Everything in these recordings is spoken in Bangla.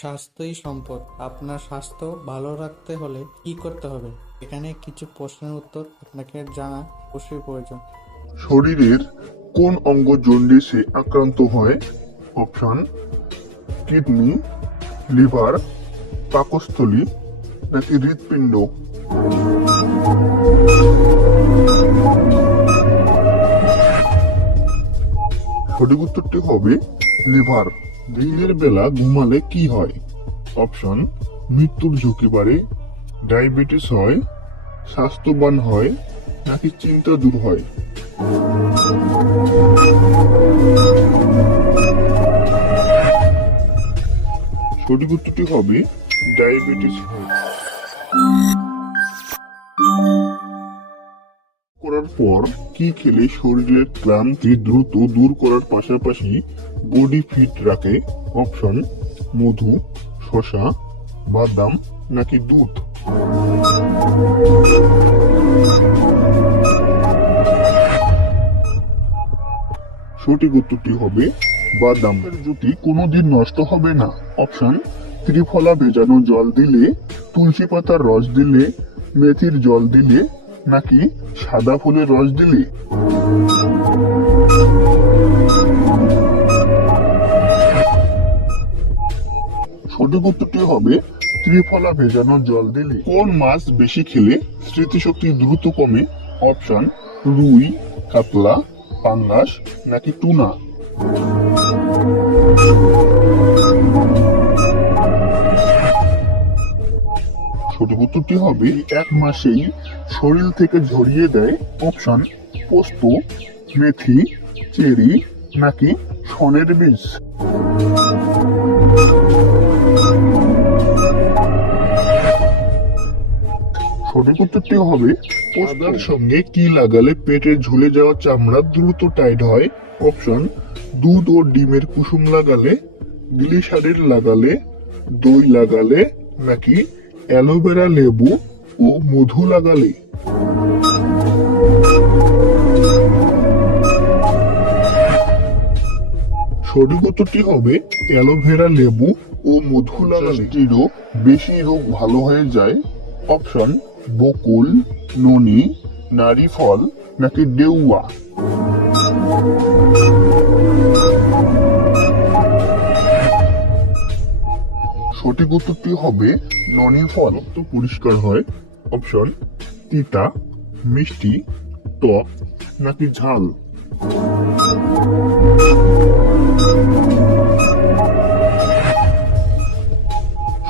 স্বাস্থ্যই সম্পদ। আপনার স্বাস্থ্য ভালো রাখতে হলে কি করতে হবে? এখানে কিছু প্রশ্নের উত্তর আপনাকে জানা অবশ্যই প্রয়োজন। শরীরের কোন অঙ্গ জন্ডিসে আক্রান্ত হয়? অপশন: কিডনি, লিভার, পাকস্থলী নাকি হৃৎপিণ্ড? সঠিক উত্তরটি হবে লিভার। দিনের বেলা ঘুমালে কি হয়? অপশন: মৃত্যুর ঝুঁকি বাড়ে, ডায়াবেটিস হয়, স্বাস্থ্যবান হয় নাকি চিন্তা দূর হয়? সঠিক উত্তরটি হবে ডায়াবেটিস হয়। করার পর কি খেলে শরীরের ক্লান্তি দ্রুত দূর করার পাশাপাশি বডি ফিট রাখে? অপশন: মধু, শসা, বাদাম নাকি দুধ? সঠিক উত্তরটি হবে বাদাম। যদি কোনোদিন নষ্ট হবে না? অপশন: ত্রিফলা ভেজানো জল দিলে, তুলসী পাতার রস দিলে, মেথির জল দিলে নাকি সাদা ফুলের রস দিলে? সঠিক উত্তরটি হবে ত্রিফলা ভেজানো জল দিলে। কোন মাছ বেশি খেলে স্মৃতিশক্তি দ্রুত কমে? অপশন: রুই, কাতলা, পাঙ্গাস নাকি টুনা? সঠিক উত্তরটি হবে এক মাসেই শরীর থেকে ঝরিয়ে দেয়। অপশন: পোস্ত, মেথি, চেরি নাকি শনের বীজ? সঠিক উত্তরটি হবে আদার সঙ্গে কি লাগালে পেটে ঝুলে যাওয়া চামড়া দ্রুত টাইট হয়? অপশন: দুধ ও ডিমের কুসুম লাগালে, গ্লিসারিন লাগালে, দই লাগালে নাকি অ্যালোভেরা, লেবু ও মধু লাগালে? সঠিক উত্তরটি হবে অ্যালোভেরা, লেবু ও মধু লাগালে। বেশি রোগ ভালো হয়ে যায়? অপশন: বকুল, ননি, নারী ফল নাকি ডেউয়া? সঠিক উত্তরটি হবে ননি ফল। রক্ত পরিষ্কার হয়? অপশন: তিতা, মিষ্টি, টক নাকি ঝাল?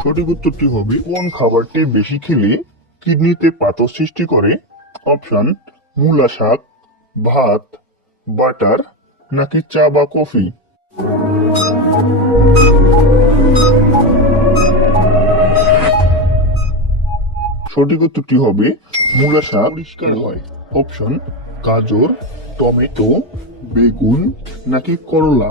সঠিক উত্তরটি হবে কোন খাবারটি বেশি খেলে কিডনিতে পাথর সৃষ্টি করে? অপশন: মূলা শাক, ভাত, বাটার নাকি চা বা কফি? সঠিক উত্তরটি হবে মূলা শাক। পরিষ্কার হয়? অপশন: গাজর, টমেটো, বেগুন নাকি করলা?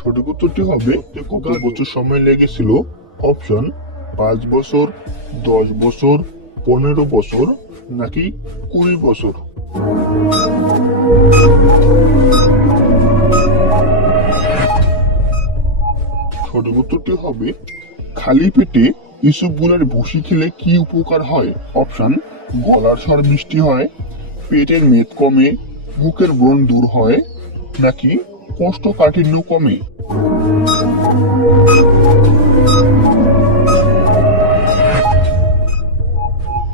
সঠিক উত্তরটি হবে কত বছর সময় লেগেছিল? অপশন: 5 বছর, 10 বছর, 15 বছর নাকি 20 বছর? সঠিক উত্তরটি হবে খালি পেটে ইসবগুলের ভুসি খেলে কি উপকার হয়? অপশন: গলার স্বর মিষ্টি হয়, পেটের মেদ কমে, মুখের ব্রণ দূর হয় নাকি কোষ্ঠকাঠিন্য কমে?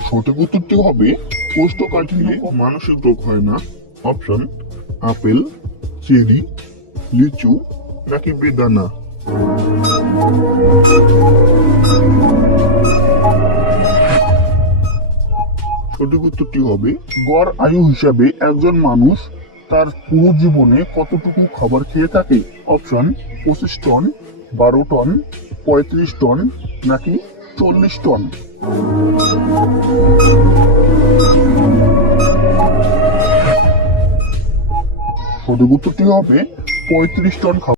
সঠিক উত্তরটি হবে কোষ্ঠকাঠিন্য। মানসিক রোগ হয় না? অপশন: আপেল, চেরি, লিচু নাকি বেদানা? সঠিক উত্তরটি হবে গড় আয়ু হিসাবে একজন মানুষ তার পুরো জীবনে কতটুকু খাবার খেয়ে থাকে? অপশন: 25 টন, 12 টন, 35 টন নাকি 40 টন? সঠিক উত্তরটি হবে 35 টন খাবার।